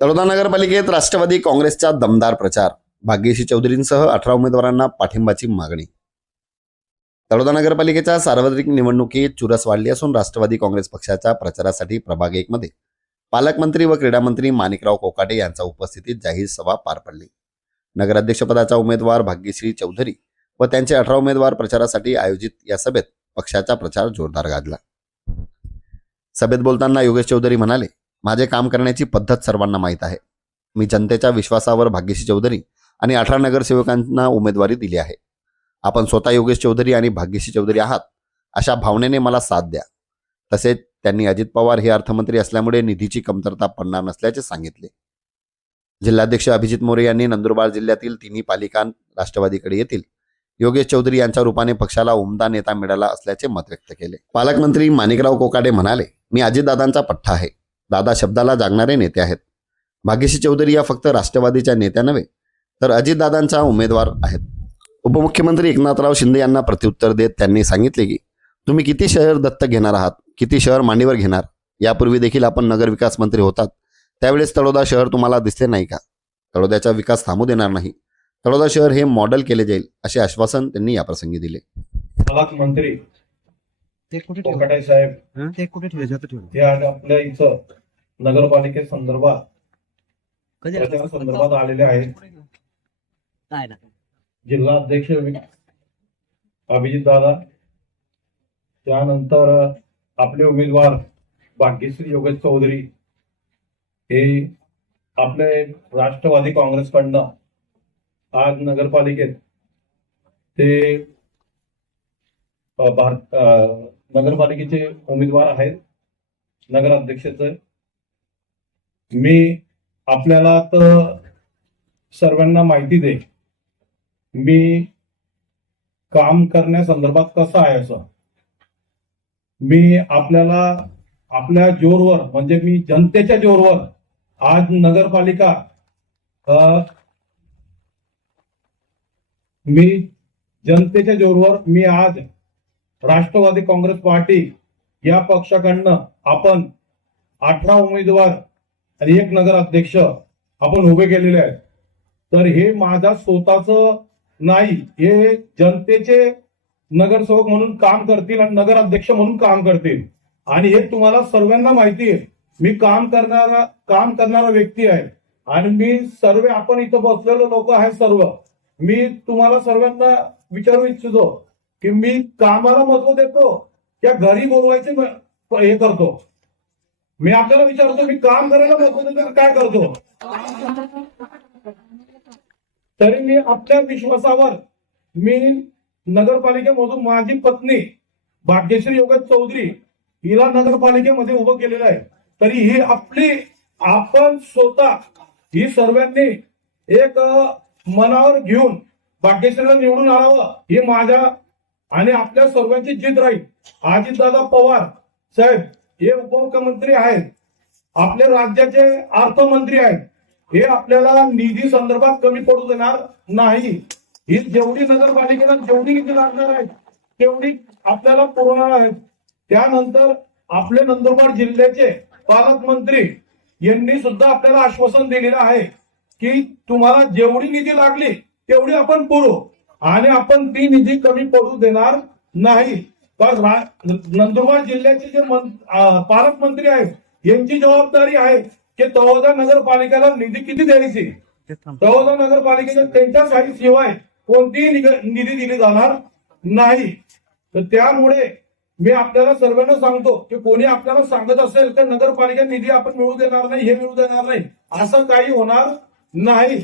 तळोदा नगरपालिकेत राष्ट्रवादी काँग्रेसचा दमदार प्रचार. भाग्यश्री चौधरींसह अठरा उमेदवारांना पाठिंबाची मागणी. तळोदा नगरपालिकेच्या सार्वत्रिक निवडणुकीत चुरस वाढली असून राष्ट्रवादी काँग्रेस पक्षाच्या प्रचारासाठी प्रभाग एकमध्ये पालकमंत्री व क्रीडा मंत्री माणिकराव कोकाटे यांच्या उपस्थितीत जाहीर सभा पार पडली. नगराध्यक्षपदाचा उमेदवार भाग्यश्री चौधरी व त्यांचे अठरा उमेदवार प्रचारासाठी आयोजित या सभेत पक्षाचा प्रचार जोरदार गाजला. सभेत बोलताना योगेश चौधरी म्हणाले माझे काम करण्याची पद्धत सर्वांना माहीत आहे. मी जनतेच्या विश्वासावर भाग्यश्री चौधरी आणि अठरा नगरसेवकांना उमेदवारी दिली आहे. आपण स्वतः योगेश चौधरी आणि भाग्यश्री चौधरी आहात अशा भावनेने मला साथ द्या. तसेच त्यांनी अजित पवार हे अर्थमंत्री असल्यामुळे निधीची कमतरता पडणार नसल्याचे सांगितले. जिल्हाध्यक्ष अभिजित मोरे यांनी नंदुरबार जिल्ह्यातील तिन्ही पालिका राष्ट्रवादीकडे येतील योगेश चौधरी यांच्या रूपाने पक्षाला उमदा नेता मिळाला असल्याचे मत व्यक्त केले. पालकमंत्री माणिकराव कोकाडे म्हणाले मी अजितदादांचा पठ्ठा आहे. दादा शब्दाला जागणारे नेते आहेत. भाग्यश्री चौधरी या फक्त राष्ट्रवादीच्या नेत्या नव्हे तर अजितदादांचा उमेदवार आहेत. उपमुख्यमंत्री एकनाथराव शिंदे यांना प्रत्युत्तर देत त्यांनी सांगितले की तुम्ही किती शहर दत्तक घेणार आहात किती शहर मांडीवर घेणार यापूर्वी देखील आपण नगरविकास मंत्री होतात त्यावेळेस तळोदा शहर तुम्हाला दिसले नाही का? तळोद्याचा विकास थांबू देणार नाही. तळोदा शहर हे मॉडेल केले जाईल असे आश्वासन त्यांनी याप्रसंगी दिले. पालकमंत्री ते कुठे साहेब ते कुठे आपल्या इथं नगरपालिके संदर्भात संदर्भात आलेले आहेत. जिल्हा अध्यक्ष अभिजित दादा. त्यानंतर आपले उमेदवार भाग्यश्री योगेश चौधरी. हे आपले राष्ट्रवादी काँग्रेसकडनं आज नगरपालिकेत ते अ, भार- अ, नगरपालिकेचे उमेदवार आहेत. नगराध्यक्षाचे मी आपल्याला तर सर्वांना माहिती दे मी काम करण्यासंदर्भात कसं आहे असं. मी आपल्याला आपल्या जोरवर म्हणजे मी जनतेच्या जोरवर आज नगरपालिका मी जनतेच्या जोरवर मी आज राष्ट्रवादी काँग्रेस पार्टी या पक्षाकडनं आपण अठरा उमेदवार आणि एक नगर अध्यक्ष आपण उभे केलेले आहेत. तर हे माझा स्वतःच नाही हे जनतेचे नगरसेवक म्हणून काम करतील आणि नगर अध्यक्ष म्हणून काम करतील. आणि हे तुम्हाला सर्वांना माहिती आहे. मी काम करणारा काम करणारा व्यक्ती आहे. आणि मी सर्व आपण इथं बसलेले लोक आहेत सर्व. मी तुम्हाला सर्वांना विचारू इच्छितो की मी कामाला महत्त्व देतो त्या घरी बोलवायचे हे करतो. मी आपल्याला विचारतो मी काम करायला बसतो तर काय करतो? तरी मी आपल्या विश्वासावर मी नगरपालिकेमधून माझी पत्नी भाग्यश्री योगेश चौधरी हिला नगरपालिकेमध्ये उभं केलेलं आहे. तरी ही आपली आपण स्वतः ही सर्वांनी एक मनावर घेऊन भाग्यश्रीला निवडून आणावं ही माझ्या आणि आपल्या सर्वांची जिद राहील. अजितदादा पवार साहेब हे उपमुख्यमंत्री आहेत. आपल्या राज्याचे अर्थमंत्री आहेत. हे आपल्याला निधी संदर्भात कमी पडू देणार नाही. ही जेवढी नगरपालिकेला जेवढी निधी लागणार आहे तेवढी आपल्याला पुरवणार आहेत. त्यानंतर आपले नंदुरबार जिल्ह्याचे पालकमंत्री यांनी सुद्धा आपल्याला आश्वासन दिलेलं आहे की तुम्हाला जेवढी निधी लागली तेवढी आपण पुरू आणि आपण ती निधी कमी पडू देणार नाही. तर रा- नंदुरबार जिल्ह्याचे जे पालकमंत्री आहेत यांची जबाबदारी आहे की तळोदा नगरपालिकेला निधी किती द्यायची? तळोदा नगरपालिकेच्या त्यांच्यासाठी शिवाय कोणतीही निधी दिली जाणार नाही. तर त्यामुळे मी आपल्याला सर्वांना सांगतो की कोणी आपल्याला सांगत असेल तर नगरपालिका निधी आपण मिळू देणार नाही हे मिळू देणार नाही असं काही होणार नाही.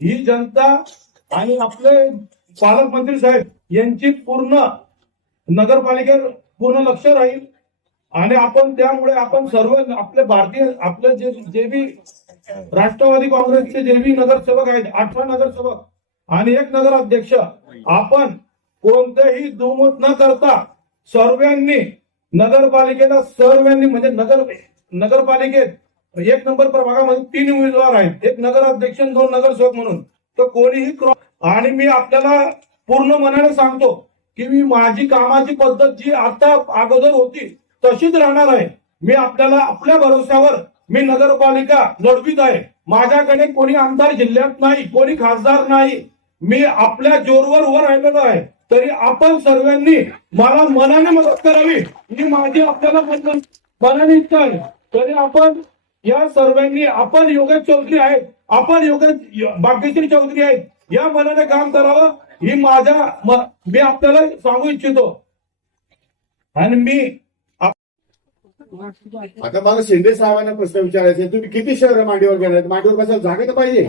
ही जनता आणि आपले पालकमंत्री साहेब यांची पूर्ण नगरपालिकेवर पूर्ण लक्ष राहील. आणि आपण त्यामुळे आपण सर्व आपले भारतीय आपले जे जे बी राष्ट्रवादी काँग्रेसचे जे बी नगरसेवक आहेत अठरा नगरसेवक आणि एक नगर अध्यक्ष आपण कोणतेही दुमत न करता सर्वांनी नगरपालिकेला सर्वांनी म्हणजे नगर नगरपालिकेत एक नंबर प्रभागामध्ये तीन उमेदवार आहेत. एक नगर अध्यक्ष दोन नगरसेवक म्हणून. तर कोणीही आणि मी आपल्याला पूर्ण मनाने सांगतो की मी माझी कामाची पद्धत जी आता अगोदर होती तशीच राहणार आहे. मी आपल्याला आपल्या भरोश्यावर मी नगरपालिका लढवीत आहे. माझ्याकडे कोणी आमदार जिल्ह्यात नाही कोणी खासदार नाही. मी आपल्या जोरवर उभं राहिलेलो आहे. तरी आपण सर्वांनी मला मनाने मदत करावी. मी माझी आपल्याला मनाने इच्छा आहे. तरी आपण या सर्वांनी आपण योगेश चौधरी आहेत. आपण योगेश भाग्यश्री चौधरी आहेत. या मनाने काम करावं. ही माझ्या मी आपल्याला सांगू इच्छितो. आणि मी आता मला शिंदे साहेबांना प्रश्न विचारायचे तुम्ही किती शहर मांडीवर गेलात मांडीवर कसं जागा तर पाहिजे.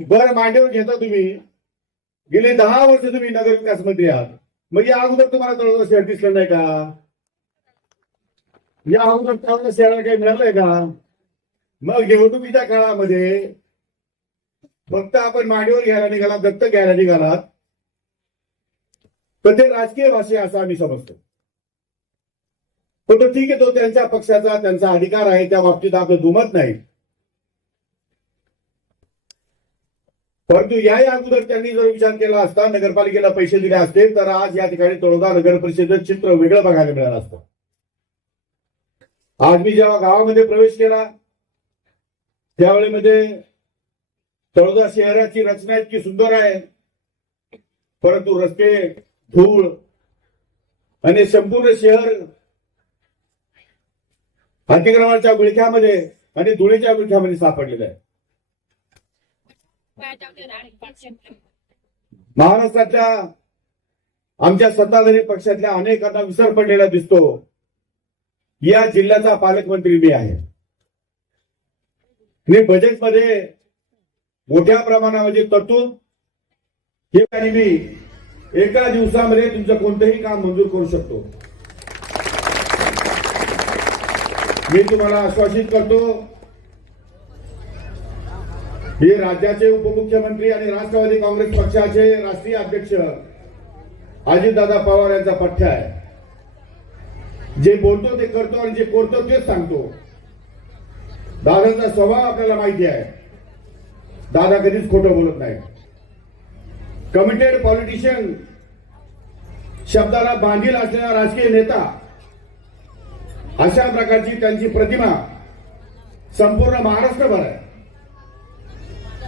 बरं मांडीवर घेता तुम्ही. गेले दहा वर्ष तुम्ही नगर विकास मंत्री आहात. मग या अगोदर तुम्हाला तळोदा शहर दिसलं नाही का? या अगोदर तळोदा शहराला काही मिळालंय का? मग निवडणुकीच्या काळामध्ये फक्त आपण मांडीवर घ्यायला निघाला दत्त घ्यायला निघालात तर ते राजकीय भाषे असं आम्ही समजतो. पण तो ठीक आहे तो त्यांच्या पक्षाचा त्यांचा अधिकार आहे त्या बाबतीत आपलं दुमत नाही. परंतु याही अगोदर त्यांनी जर विचार केला असता नगरपालिकेला पैसे दिले असते तर आज या ठिकाणी तळोदा नगर परिषदेचं चित्र वेगळं बघायला मिळालं असतं. आज मी जेव्हा गावामध्ये प्रवेश केला त्यावेळेमध्ये तळोदा शहराची रचना इतकी सुंदर आहे. परंतु रस्ते धूळ आणि संपूर्ण शहर अतिक्रमणाच्या विळख्यामध्ये आणि धुळीच्या विळख्यामध्ये सापडलेलं आहे. महाराष्ट्रातल्या आमच्या सत्ताधारी पक्षातल्या अनेकांना विसर पडलेला दिसतो. या जिल्ह्याचा पालकमंत्री मी आहे. मी बजेटमध्ये मोठ्या प्रमाणामध्ये तरतूद. हे आणि मी एका दिवसामध्ये तुमचं कोणतंही काम मंजूर करू शकतो. मी तुम्हाला आश्वासित करतो हे राज्याचे उपमुख्यमंत्री आणि राष्ट्रवादी काँग्रेस पक्षाचे राष्ट्रीय अध्यक्ष अजितदादा पवार यांचा पठ्ठा आहे. जे बोलतो ते करतो आणि जे करतो तेच सांगतो. दादांचा स्वभाव आपल्याला माहिती आहे. दादा कधीच खोटं बोलत नाही. कमिटेड पॉलिटिशियन शब्दाला बांधील असलेला राजकीय नेता अशा प्रकारची त्यांची प्रतिमा संपूर्ण महाराष्ट्रभर आहे.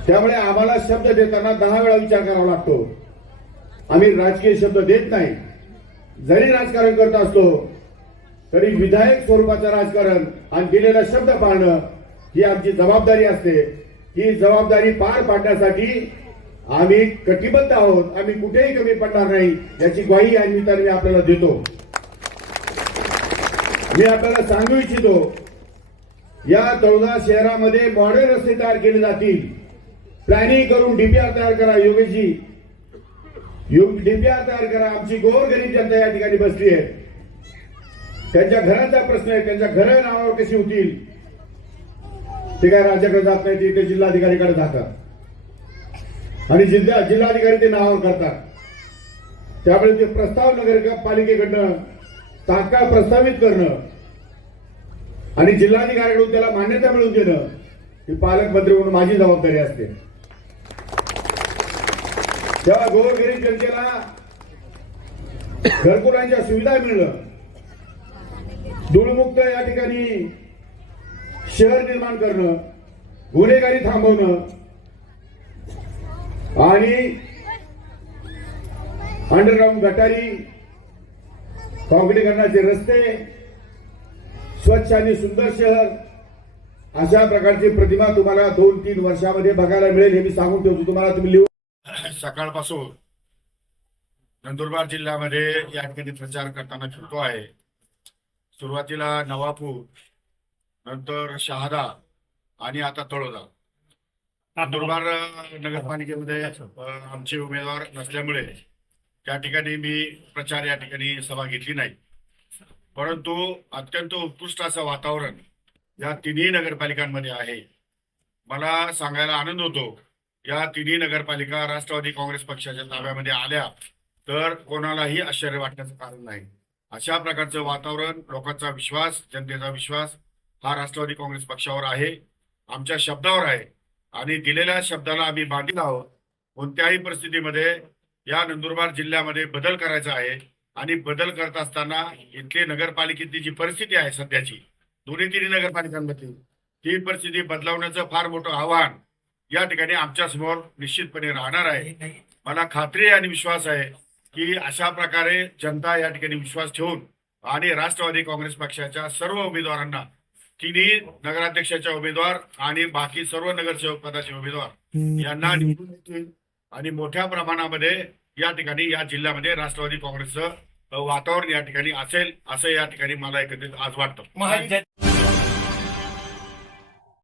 त्यामुळे आम्हाला शब्द देताना दहा वेळा विचार करावा लागतो. आम्ही राजकीय शब्द देत नाही. जरी राजकारण करत असतो तरी विधायक स्वरूपाचं राजकारण आणि दिलेला शब्द पाळणं ही आमची जबाबदारी असते. ही जबाबदारी पार पाडण्यासाठी आम्ही कटिबद्ध आहोत. आम्ही कुठेही कमी पडणार नाही. याची ग्वाही या निमित्ताने मी आपल्याला देतो. मी आपल्याला सांगू इच्छितो या तळोदा शहरामध्ये मॉडेल रस्ते तयार केले जातील. प्लॅनिंग करून डीपीआर तयार करा योगेशजी. डीपीआर तयार करा. आमची गोरगरीब जनता या ठिकाणी बसली आहे. त्यांच्या घराचा प्रश्न आहे. त्यांच्या घर नावावर कशी होतील? ते काय राज्याकडे जात नाही ते- जिल्हाधिकारीकडे जातात. आणि जिल्हा जिल्हाधिकारी ते नावावर करतात. त्यामुळे ते प्रस्ताव नगर पालिकेकडनं तात्काळ प्रस्तावित करणं आणि जिल्हाधिकाऱ्याकडून त्याला मान्यता मिळवून देणं ही पालकमंत्री म्हणून माझी जबाबदारी असते. तेव्हा गोरगरीब जनतेला घरकुलांच्या सुविधा मिळणं धूळमुक्त या ठिकाणी शहर निर्माण करणं गुन्हेगारी थांबवणं आणि अंडरग्राऊंड गटारी काँक्रिटीकरणाचे रस्ते स्वच्छ आणि सुंदर शहर अशा प्रकारची प्रतिमा तुम्हाला दोन तीन वर्षामध्ये बघायला मिळेल हे मी सांगून ठेवतो. तुम्हाला तुम्ही लिहू सकाळपासून नंदुरबार जिल्ह्यामध्ये या ठिकाणी प्रचार करताना फिरतो आहे. सुरुवातीला नवापूर नंतर शहादा आणि आता तळोदा. नंदुरबार नगरपालिकेमध्ये आमचे उमेदवार नसल्यामुळे त्या ठिकाणी मी प्रचार या ठिकाणी सभा घेतली नाही. परंतु अत्यंत उत्कृष्ट असं वातावरण या तिन्ही नगरपालिकांमध्ये आहे. मला सांगायला आनंद होतो या तिन्ही नगरपालिका राष्ट्रवादी काँग्रेस पक्षाच्या ताब्यामध्ये आल्या तर कोणालाही आश्चर्य वाटण्याचं कारण नाही. अशा प्रकारचं वातावरण लोकांचा विश्वास जनतेचा विश्वास हा राष्ट्रवादी काँग्रेस पक्षावर आहे आमच्या शब्दावर आहे. आणि दिलेल्या शब्दाला आम्ही बांधील आहोत. कोणत्याही परिस्थितीमध्ये या नंदुरबार जिल्ह्यामध्ये बदल करायचा आहे. आणि बदल करत असताना इथली नगरपालिकेतली जी परिस्थिती आहे सध्याची दोन्ही तिन्ही नगरपालिकांमधली ती परिस्थिती बदलवण्याचं फार मोठं आव्हान या ठिकाणी आमच्यासमोर निश्चितपणे राहणार आहे. मला खात्री आणि विश्वास आहे की अशा प्रकारे जनता या ठिकाणी विश्वास ठेवून आणि राष्ट्रवादी काँग्रेस पक्षाच्या सर्व उमेदवारांना तिन्ही नगराध्यक्षाच्या उमेदवार आणि बाकी सर्व नगरसेवक पदाचे उमेदवार यांना निवडून येतील आणि मोठ्या प्रमाणामध्ये या ठिकाणी या जिल्ह्यामध्ये राष्ट्रवादी काँग्रेसचं वातावरण या ठिकाणी असेल असं या ठिकाणी मला एकत्रित आज वाटतं.